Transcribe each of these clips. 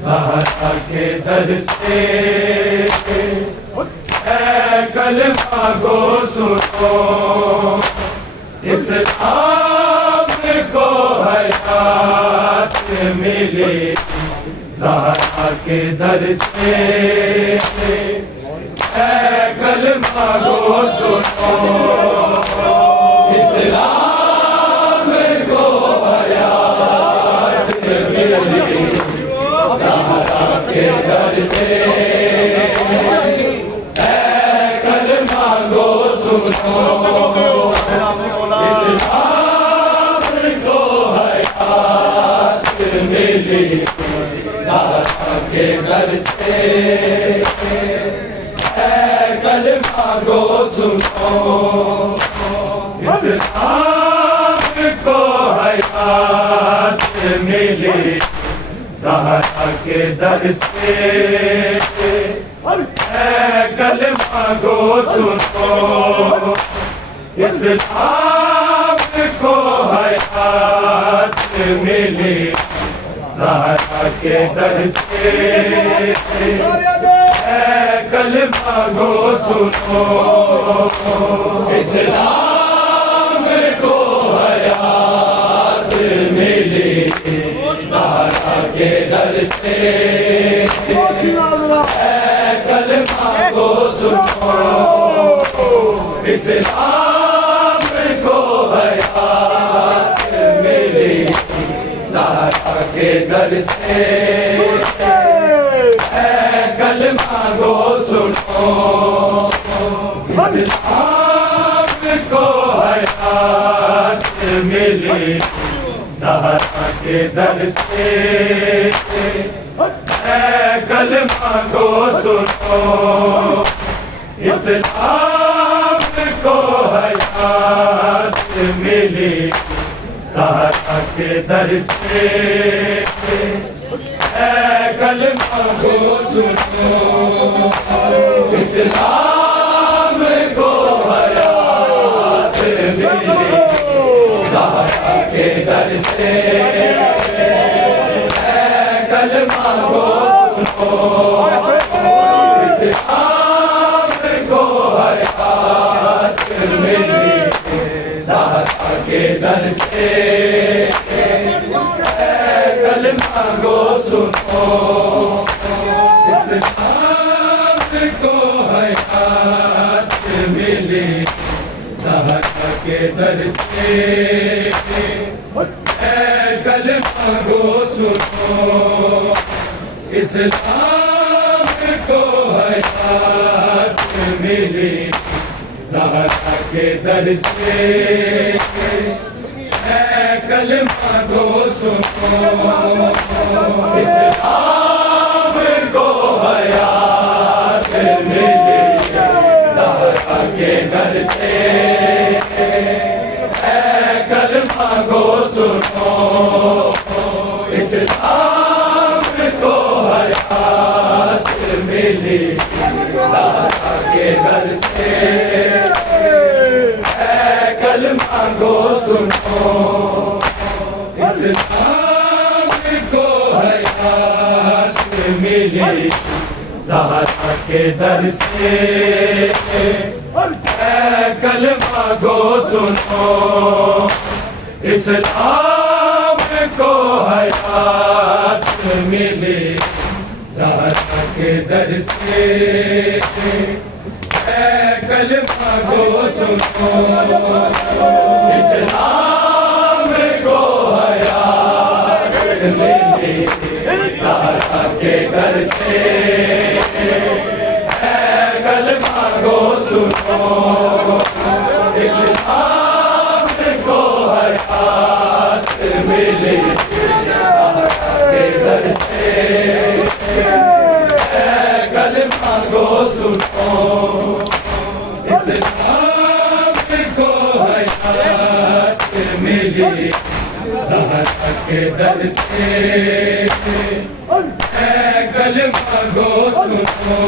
زہرا کے در سے اے کلمہ گو سنو، اسلام کو حیات ملی زہرا کے در سے، اے کلمہ گو سنو، اسلام کو حیات ملی زہرا کے در سے، اے کلمہ گو سنو، اسلام کو حیات ملی زہرا کے در سے، اے کلمہ گو سنو، اسلام کو حیات ملی زہرا کے در سے، اے کلمہ گو سنو، اسلام کو حیات ملی زہرا کے در سے، اے کلمہ گو سنو، اسلام کو حیات ملی زہرا کے در سے، اے کلمہ گو سنو، اسلام کو حیات ملی زہرا کے در سے، اے کلمہ گو سنو، اسلام کو حیات ملی زہرا کے در سے، اے کلمہ گو سنو، اسلام کو حیات ملی زہرا کے در سے، اے کلمہ گو سنو، اسلام کو حیات ملی زہرا کے در سے، اے کلمہ گو سنو، اسلام کو حیات ملی زہرا کے در سے، اے کلمہ گو سنو، اسلام کو حیات ملی زہرا کے در سے، اے کلمہ گو سنو، اسلام کو حیات ملی زہرا کے در سے، اے کلمہ گو سنو، اسلام کو حیات ملی زہرا کے در سے، اے کلمہ گو سنو، اسلام کو حیات ملی زہرا کے در سے، اے کلمہ گو سنو، اسلام کو حیات ملی زہرا کے در سے، اے کلمہ گو سنو، اسلام کو حیات ملی زہرا کے در سے اے کلمہ گو سنو اسلام کو حیات ملی زہرا کے در سے اے کلمہ گو سنو اسلام کو حیات ملی زہرا کے در سے کلمہ گو سنو اسلام کو حیات ملی زہرا کے در سے اے کلمہ گو سنو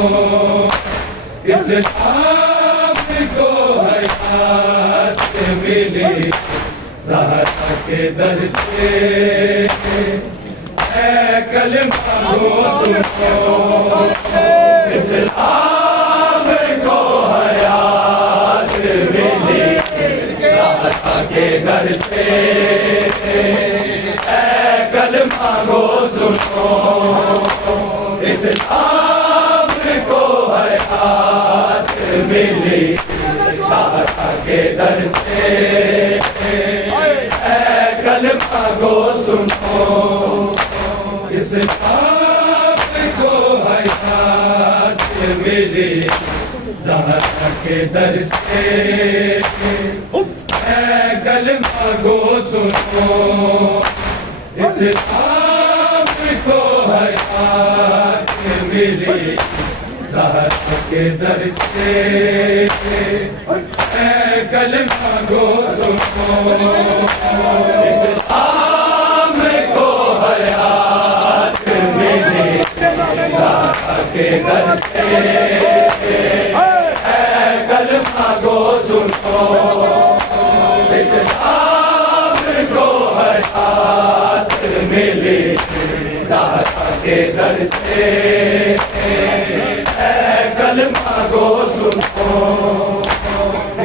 اسلام کو حیات ملی زہرا کے در سے اے کلمہ گو سنو اسلام کو حیات ملی زہرا کے در سے اے کلمہ گو سنو اسلام کو حیات ملی زہرا کے در سے اے کلمہ گو سنو اسلام کو حیات ملی زہرا کے در سے اے کلمہ گو سنو اسلام کو حیات ملی زہرا کے در سے اے کلمہ گو سنو اسلام کو حیات ملی زہرا کے در سے اے کلمہ گو سنو اسلام کو حیات ملی زہرا کے در سے اے کلمہ گو سنو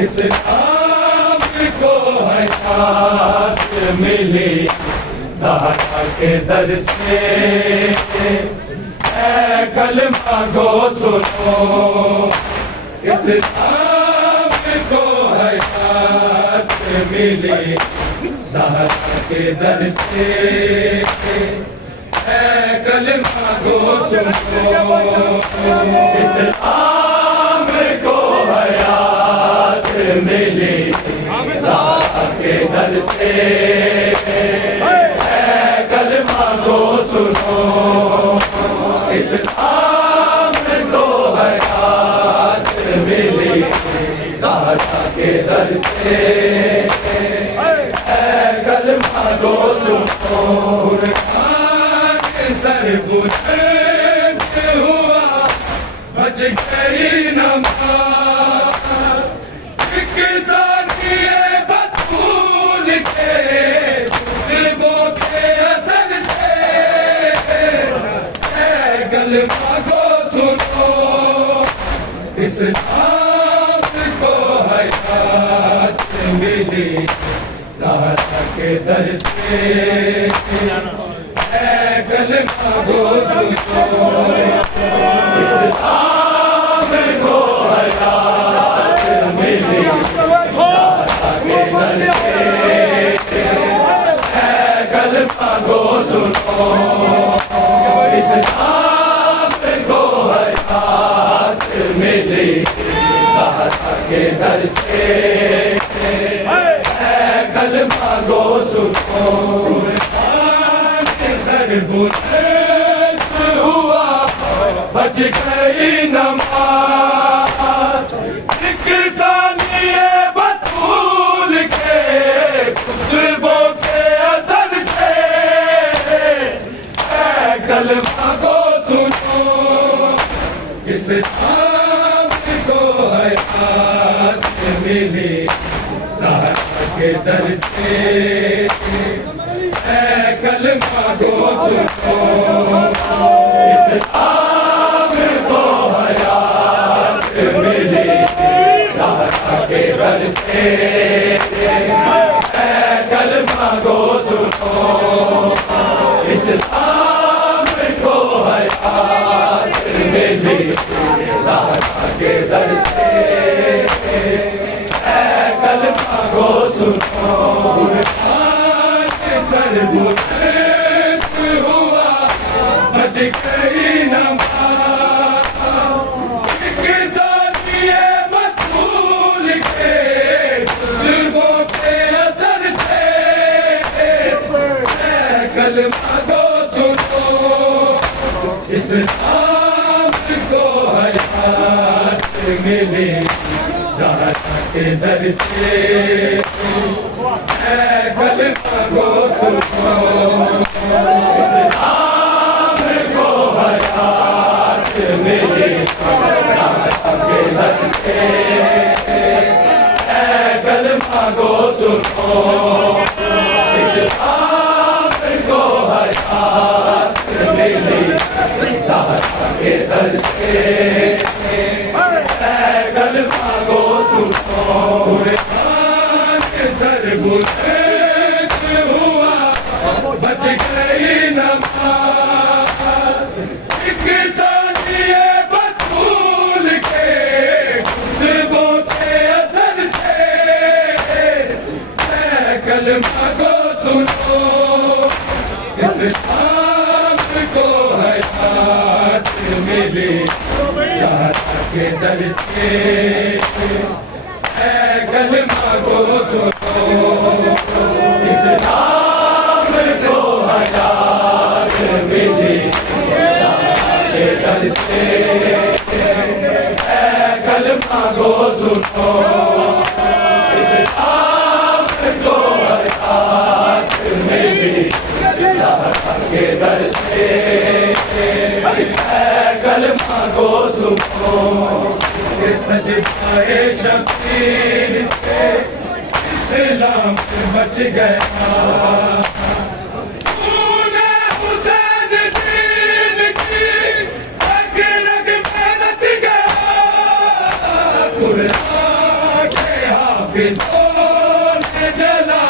اسلام کو حیات ملی زہرا کے در سے اے کلمہ گو سنو اسلام کو حیات ملی زہرا کے در سے اے کلمہ گو سنو اسلام کو حیات ملی زہرا کے در سے اے کلمہ گو سنو اسلام کو حیات ملی زہرا کے در سے اے کلمہ گو سنو سر بلند ہوا بچ گئی نماز ایک ثانیے بطول کے خطبوں کے اثر سے اے کلمہ گو سنو اسلام کو حیات ملی زہرا کے در سے اے کلمہ گو سنو اسلام کو حیات ملی زہرا کے در سے اے کلمہ گو سنو اسلام کو حیات ملی زہرا کے در سے اے کلمہ گو سنو سر بلند ہوا بچ گئی نماز ایک ثانیے بطول کے خطبوں کے اثر سے اے کلمہ گو سنو اسلام کو حیات ملی زہرا کے در سے اے کلمہ گو سنو اسلام کو حیات ملی زہرا کے در سے اے کلمہ گو سنو حیات ملی زہرا کے در سے، اے کلمہ گو سنو قرآن کے سر بلند ہوا، بچ گئی نماز ایک ثانیے مقبول کے ظلموں کے اثر سے، اے کلمہ گو سنو اسلام کو حیات ملی زہرا کے در سے، اے کلمہ گو سنو اسلام کو حیات ملی زہرا کے در سے، اے کلمہ گو سنو اسلام کو حیات ملی زہرا کے در سے، اے کلمہ گو سنو قرآن کے سر بلند ہوا، بچ گئی نماز ایک ثانیے مقبول کے قلبوں کے اثر سے، اے کلمہ گو سنو اسلام کو حیات ملی زہرا کے در سے، اے کلمہ گو سنو اسلام کو حیات ملی زہرا کے در سے، اے کلمہ گو سنو اسلام کو حیات ملی زہرا کے در سے، اے کلمہ گو سنو سجدہ شبیر سے اسلام بچ گیا، خون حسین دین کی رگ رگ میں رچ گیا، قرآن کے حافظوں نے جلا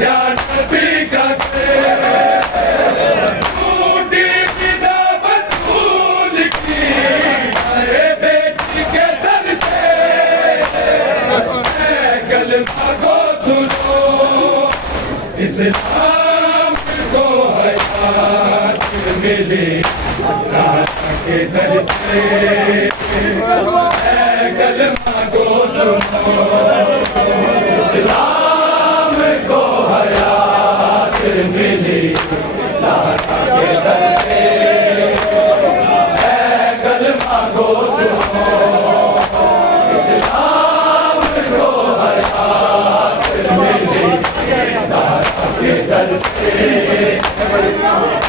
یا نبی کا ٹوٹی فدا بطول کی ارے بیٹی کے سر سے، اے کلمہ گو سنو اسلام کو حیات ملی زہرا کے در سے، اے کلمہ گو سنو اسلام کو حیات ملی زہرا کے در سے، اے کلمہ گو سنو اسلام کو حیات ملی زہرا کے در سے،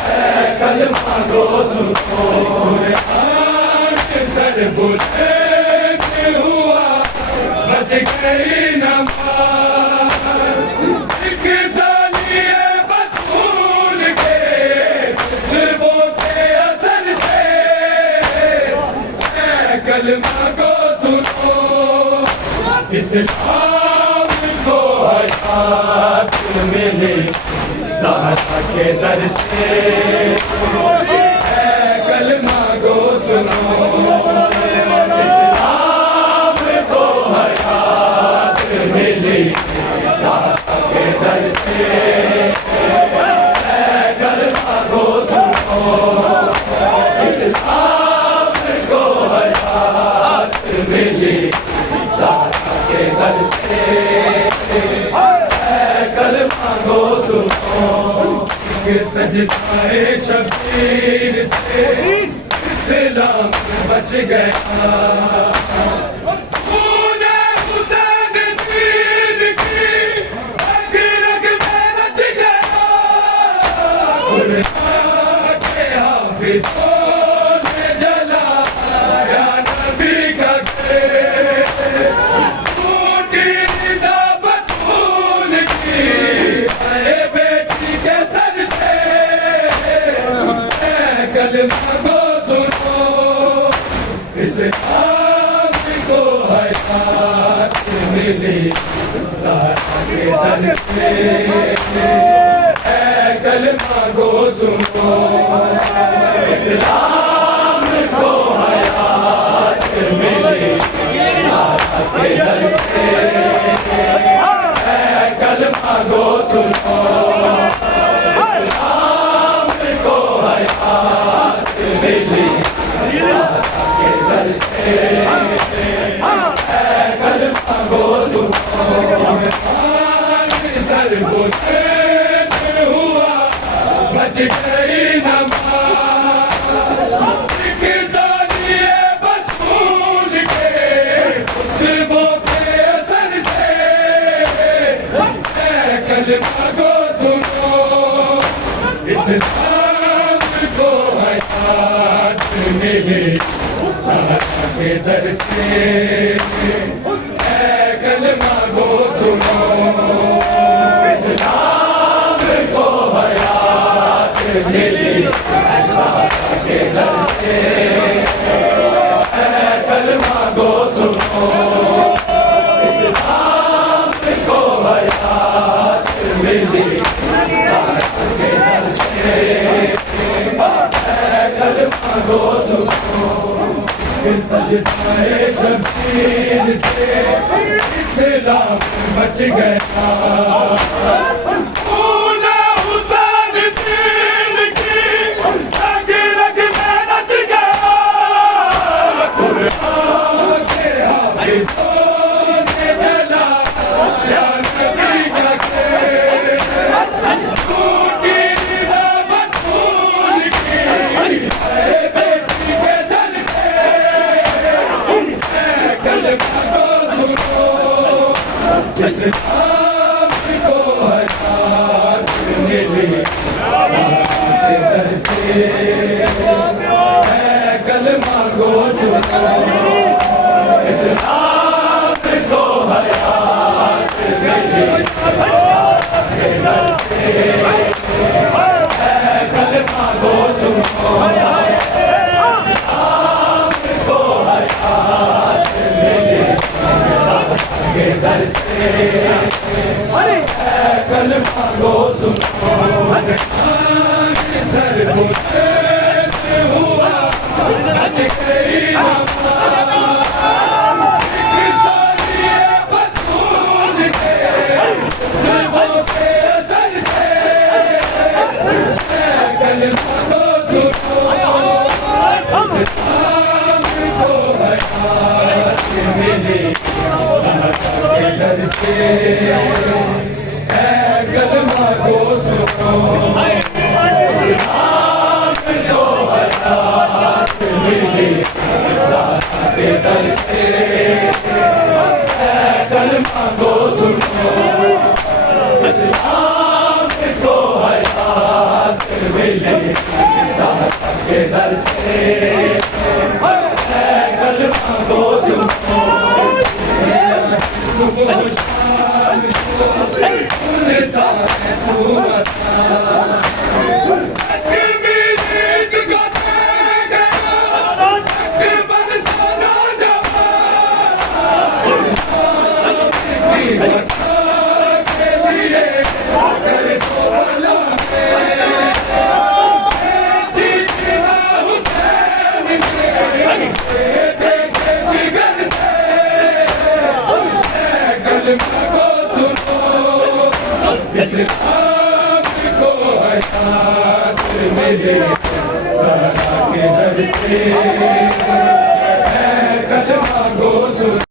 اے کلمہ گو سنو قرآن کے سر بلند ہوا، بچ گئی نماز ایک ثانیے مقبول کے ظلموں کے اثر سے، اے کلمہ گو سنو اسلام کو حیات ملی زہرا کے در سے، اے کلمہ گو سنو اسلام کو حیات ملی زہرا کے در سے، اے کلمہ گو سنو اسلام کو حیات ملی زہرا کے در سے، اے کلمہ گو سنو سجدہ شبیر سے اسلام بچ گیا، خون حسین دین کی رگ رگ میں رچ گیا، قرآن کے حافظوں نے جلا یا نبی کا ٹوٹی فدا بطول کی ارے بیٹی کے سر سے، اے کلمہ گو سنو اسلام کو حیات ملی زہرا کے در سے، اے کلمہ گو سنو اسلام کے در سے کلمہ گو سنو، اسلام کو حیات ملی کے در سے کلمہ گو سنو، سر بلند ہوا بچ گئی نماز، کسانی بطول کے خطبوں کے اثر سے کلمہ کو سنو، اسلام کو حیات ملی کے در سے کلمہ کو سنو، اسلام کو حیات ملی کے در سے کلمہ کو سنو، اسلام کو حیات ملی کے در سے کلمہ کو سنو، سجدہ شبیر سے اسلام بچ گیا، پونا حسین دین کی رگ رگ میں نچ گیا، قرآن کے حافظوں نے جلایا نبی کا کھیل، ٹوٹی دعوت پھول کی بیٹی کے سر سے کلمہ کو سنو، اسلام کو حیات ملی کے در سے کلمہ کو سنو، اسلام کو حیات ملی کے در سے کلمہ کو سنو، کے در سے کلمہ کو سنو، سر بلند ہوا بچ گئی نماز، کسانی بطول کے خطبوں کے اثر سے کلمہ کو سنو، اسلام کو حیات ملی کے در سے کلمہ کو سنو، اسلام کو حیات ملی کے در سے کلمہ کو سنو، اسلام کو حیات ملی کے در سے کلمہ کو سنو، صبح و شام سنتا ہے تو تکبیر کا پیغام اکبر سنا جوان، کی وفا کے لیے کر دو بلا جیتنا حسین کے دیکھے جگر سے کلمہ کو سنو، اسلام کو حیات ملی کے در سے